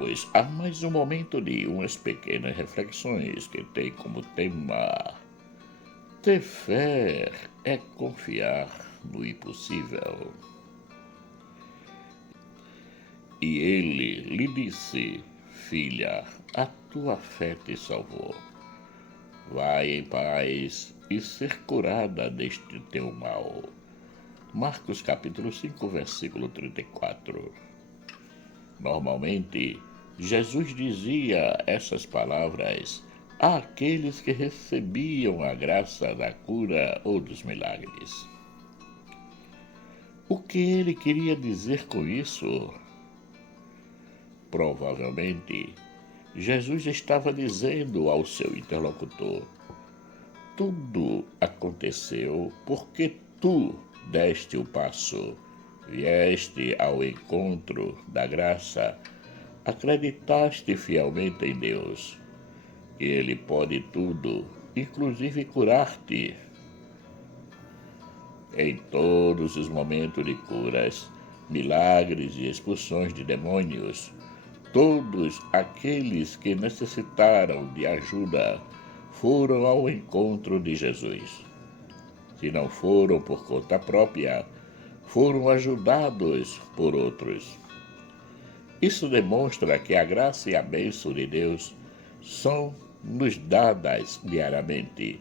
vamos a mais um momento de umas pequenas reflexões que tem como tema: ter fé é confiar no impossível. E ele lhe disse: filha, a tua fé te salvou. Vai em paz e ser curada deste teu mal. Marcos capítulo 5, versículo 34. Normalmente, Jesus dizia essas palavras àqueles que recebiam a graça da cura ou dos milagres. O que ele queria dizer com isso? Provavelmente, Jesus estava dizendo ao seu interlocutor: tudo aconteceu porque tu deste o passo, vieste ao encontro da graça, acreditaste fielmente em Deus, que Ele pode tudo, inclusive curar-te. Em todos os momentos de curas, milagres e expulsões de demônios, todos aqueles que necessitaram de ajuda foram ao encontro de Jesus. Se não foram por conta própria, foram ajudados por outros. Isso demonstra que a graça e a bênção de Deus são nos dadas diariamente,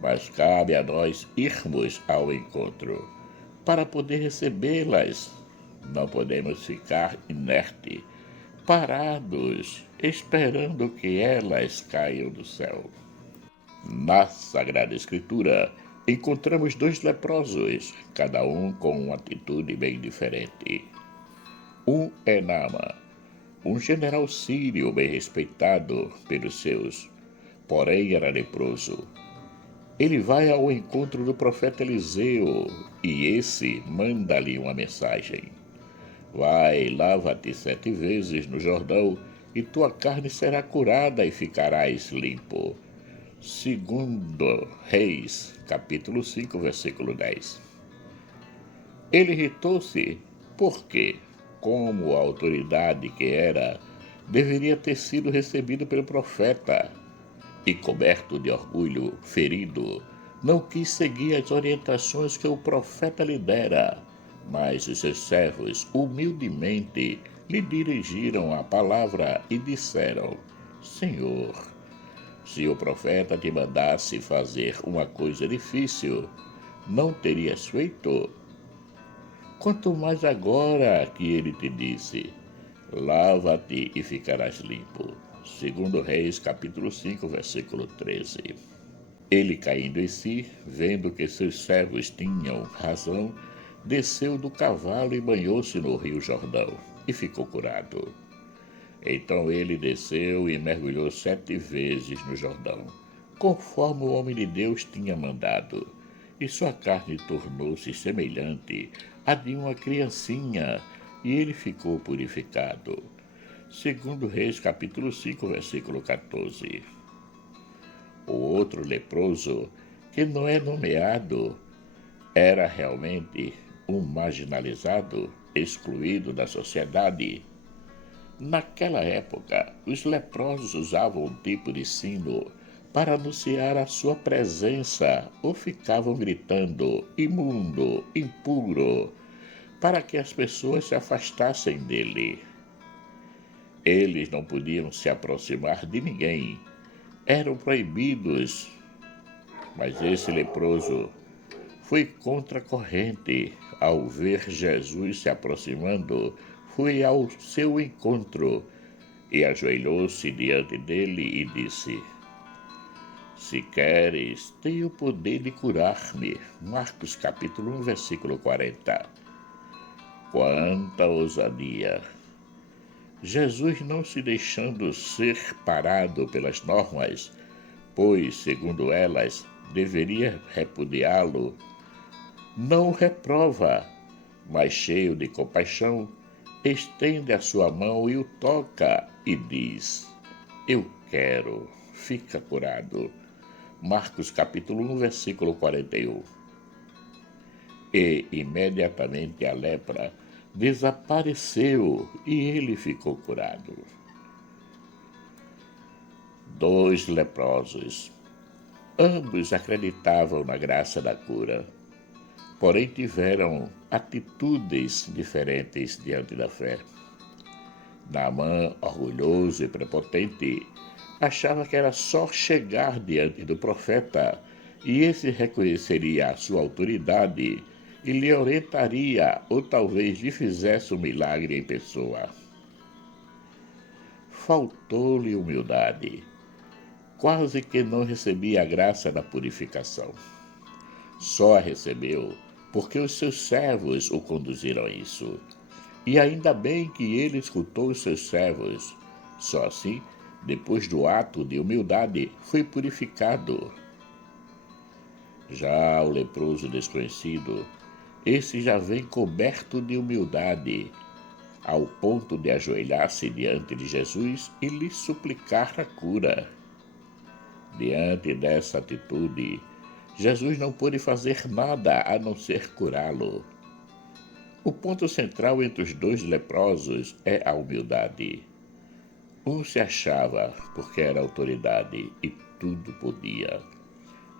mas cabe a nós irmos ao encontro. Para poder recebê-las, não podemos ficar inertes, parados, esperando que elas caiam do céu. Na Sagrada Escritura, encontramos 2 leprosos, cada um com uma atitude bem diferente. Um é Naamã, um general sírio bem respeitado pelos seus, porém era leproso. Ele vai ao encontro do profeta Eliseu e esse manda-lhe uma mensagem: vai, lava-te 7 vezes no Jordão e tua carne será curada e ficarás limpo. Segundo Reis, capítulo 5, versículo 10. Ele irritou-se porque, como a autoridade que era, deveria ter sido recebido pelo profeta e, coberto de orgulho, ferido, não quis seguir as orientações que o profeta lhe dera, mas os seus servos humildemente lhe dirigiram a palavra e disseram: Senhor, se o profeta te mandasse fazer uma coisa difícil, não terias feito? Quanto mais agora que ele te disse: lava-te e ficarás limpo. Segundo Reis, capítulo 5, versículo 13. Ele, caindo em si, vendo que seus servos tinham razão, desceu do cavalo e banhou-se no rio Jordão, e ficou curado. Então ele desceu e mergulhou 7 vezes no Jordão, conforme o homem de Deus tinha mandado, e sua carne tornou-se semelhante à de uma criancinha, e ele ficou purificado. Segundo Reis, capítulo 5, versículo 14. O outro leproso, que não é nomeado, era realmente um marginalizado, excluído da sociedade. Naquela época, os leprosos usavam um tipo de sino para anunciar a sua presença ou ficavam gritando imundo, impuro, para que as pessoas se afastassem dele. Eles não podiam se aproximar de ninguém, eram proibidos, mas esse leproso foi contra a corrente. Ao ver Jesus se aproximando, foi ao seu encontro e ajoelhou-se diante dele e disse: se queres, tem o poder de curar-me. Marcos capítulo 1, versículo 40. Quanta ousadia! Jesus, não se deixando ser parado pelas normas, pois, segundo elas, deveria repudiá-lo, não o reprova, mas cheio de compaixão, estende a sua mão e o toca e diz: eu quero, fica curado. Marcos capítulo 1, versículo 41. E imediatamente a lepra desapareceu e ele ficou curado. Dois leprosos. Ambos acreditavam na graça da cura, porém tiveram atitudes diferentes diante da fé. Naamã, orgulhoso e prepotente, achava que era só chegar diante do profeta e esse reconheceria a sua autoridade e lhe orientaria ou talvez lhe fizesse um milagre em pessoa. Faltou-lhe humildade. Quase que não recebia a graça da purificação. Só a recebeu porque os seus servos o conduziram a isso. E ainda bem que ele escutou os seus servos. Só assim, depois do ato de humildade, foi purificado. Já o leproso desconhecido, esse já vem coberto de humildade, ao ponto de ajoelhar-se diante de Jesus e lhe suplicar a cura. Diante dessa atitude, Jesus não pôde fazer nada a não ser curá-lo. O ponto central entre os dois leprosos é a humildade. Um se achava porque era autoridade e tudo podia.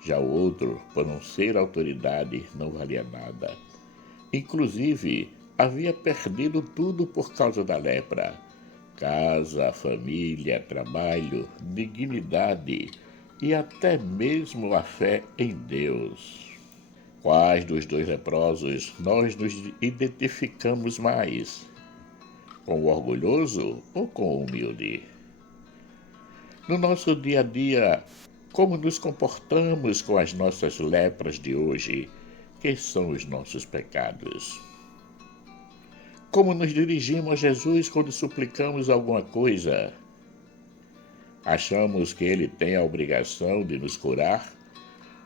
Já o outro, por não ser autoridade, não valia nada. Inclusive, havia perdido tudo por causa da lepra. Casa, família, trabalho, dignidade e até mesmo a fé em Deus. Quais dos dois leprosos nós nos identificamos mais? Com o orgulhoso ou com o humilde? No nosso dia a dia, como nos comportamos com as nossas lepras de hoje, que são os nossos pecados? Como nos dirigimos a Jesus quando suplicamos alguma coisa? Achamos que Ele tem a obrigação de nos curar?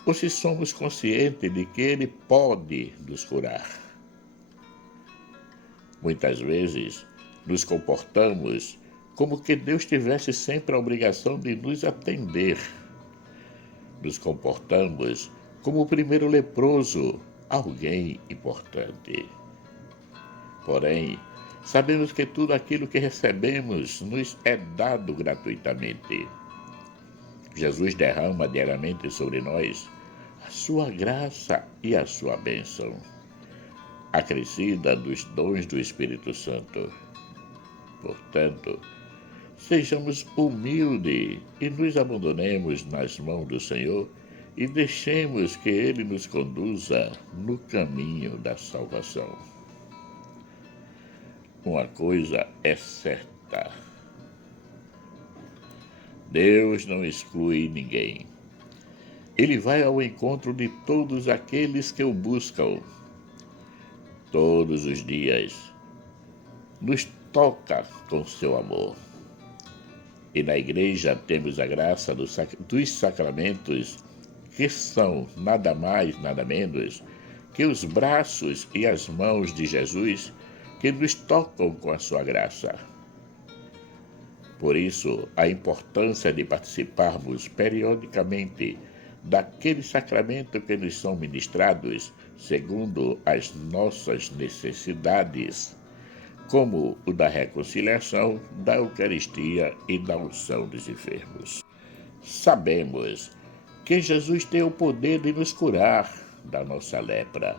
Ou se somos conscientes de que Ele pode nos curar? Muitas vezes nos comportamos como que Deus tivesse sempre a obrigação de nos atender. Nos comportamos como o primeiro leproso, alguém importante. Porém, sabemos que tudo aquilo que recebemos nos é dado gratuitamente. Jesus derrama diariamente sobre nós a sua graça e a sua bênção, acrescida dos dons do Espírito Santo. Portanto, sejamos humildes e nos abandonemos nas mãos do Senhor e deixemos que Ele nos conduza no caminho da salvação. Uma coisa é certa: Deus não exclui ninguém. Ele vai ao encontro de todos aqueles que o buscam. Todos os dias nos toca com seu amor. E na igreja temos a graça dos sacramentos, que são nada mais, nada menos que os braços e as mãos de Jesus que nos tocam com a sua graça. Por isso, a importância de participarmos periodicamente daquele sacramento que nos são ministrados segundo as nossas necessidades, como o da reconciliação, da Eucaristia e da unção dos enfermos. Sabemos que Jesus tem o poder de nos curar da nossa lepra,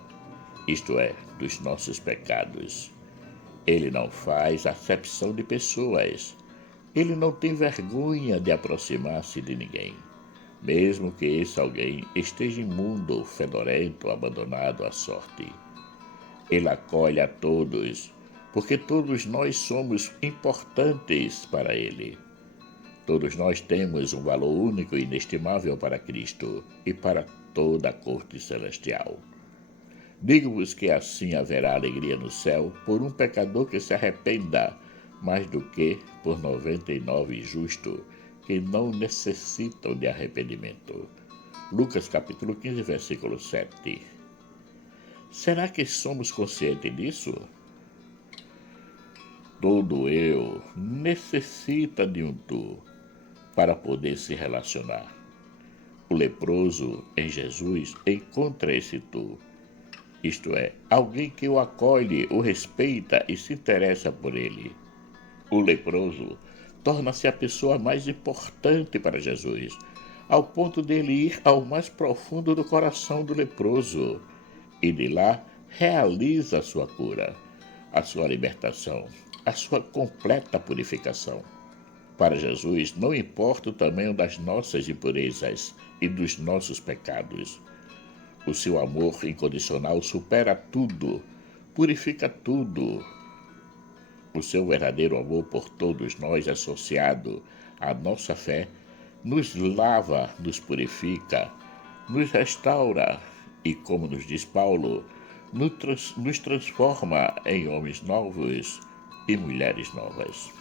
isto é, dos nossos pecados. Ele não faz acepção de pessoas. Ele não tem vergonha de aproximar-se de ninguém, mesmo que esse alguém esteja imundo, fedorento, abandonado à sorte. Ele acolhe a todos, porque todos nós somos importantes para Ele. Todos nós temos um valor único e inestimável para Cristo e para toda a corte celestial. Digo-vos que assim haverá alegria no céu por um pecador que se arrependa, mais do que por 99 justos que não necessitam de arrependimento. Lucas capítulo 15, versículo 7. Será que somos conscientes disso? Todo eu necessita de um tu para poder se relacionar. O leproso em Jesus encontra esse tu, isto é, alguém que o acolhe, o respeita e se interessa por ele. O leproso torna-se a pessoa mais importante para Jesus, ao ponto dele ir ao mais profundo do coração do leproso e de lá realiza a sua cura, a sua libertação, a sua completa purificação. Para Jesus, não importa o tamanho das nossas impurezas e dos nossos pecados. O seu amor incondicional supera tudo, purifica tudo. O seu verdadeiro amor por todos nós, associado à nossa fé, nos lava, nos purifica, nos restaura e, como nos diz Paulo, nos transforma em homens novos e mulheres novas.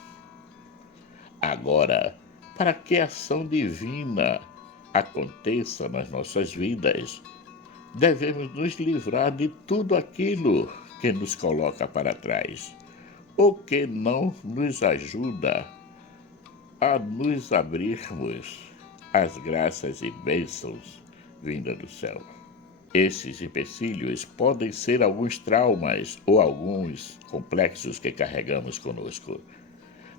Agora, para que a ação divina aconteça nas nossas vidas, devemos nos livrar de tudo aquilo que nos coloca para trás, ou que não nos ajuda a nos abrirmos às graças e bênçãos vindas do céu. Esses empecilhos podem ser alguns traumas ou alguns complexos que carregamos conosco.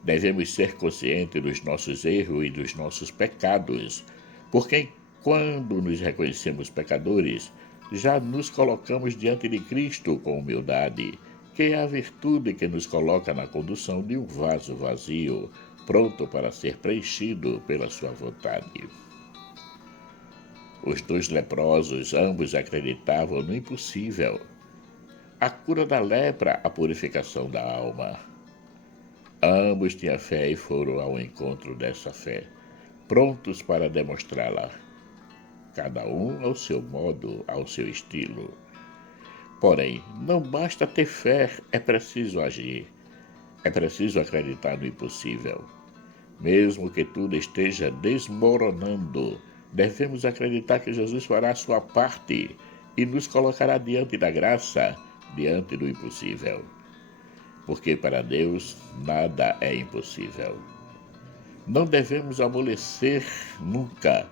Devemos ser conscientes dos nossos erros e dos nossos pecados, porque quando nos reconhecemos pecadores, já nos colocamos diante de Cristo com humildade, que é a virtude que nos coloca na condução de um vaso vazio, pronto para ser preenchido pela sua vontade. Os dois leprosos, ambos acreditavam no impossível. A cura da lepra, a purificação da alma. Ambos tinham fé e foram ao encontro dessa fé, prontos para demonstrá-la. Cada um ao seu modo, ao seu estilo. Porém, não basta ter fé, é preciso agir. É preciso acreditar no impossível. Mesmo que tudo esteja desmoronando, devemos acreditar que Jesus fará a sua parte e nos colocará diante da graça, diante do impossível. Porque para Deus nada é impossível. Não devemos amolecer nunca,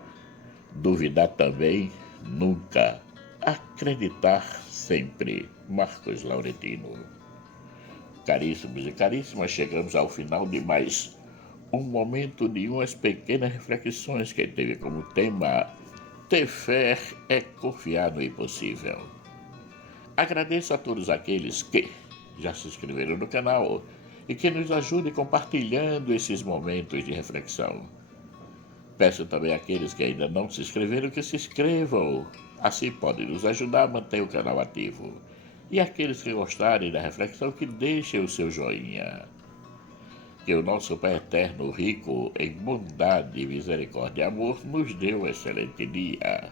duvidar também nunca, acreditar sempre. Marcos Lauretino. Caríssimos e caríssimas, chegamos ao final de mais um momento de umas pequenas reflexões que teve como tema ter fé é confiar no impossível. Agradeço a todos aqueles que já se inscreveram no canal e que nos ajudem compartilhando esses momentos de reflexão. Peço também àqueles que ainda não se inscreveram que se inscrevam, assim podem nos ajudar a manter o canal ativo. E aqueles que gostarem da reflexão que deixem o seu joinha. Que o nosso Pai Eterno, rico em bondade, misericórdia e amor, nos dê um excelente dia.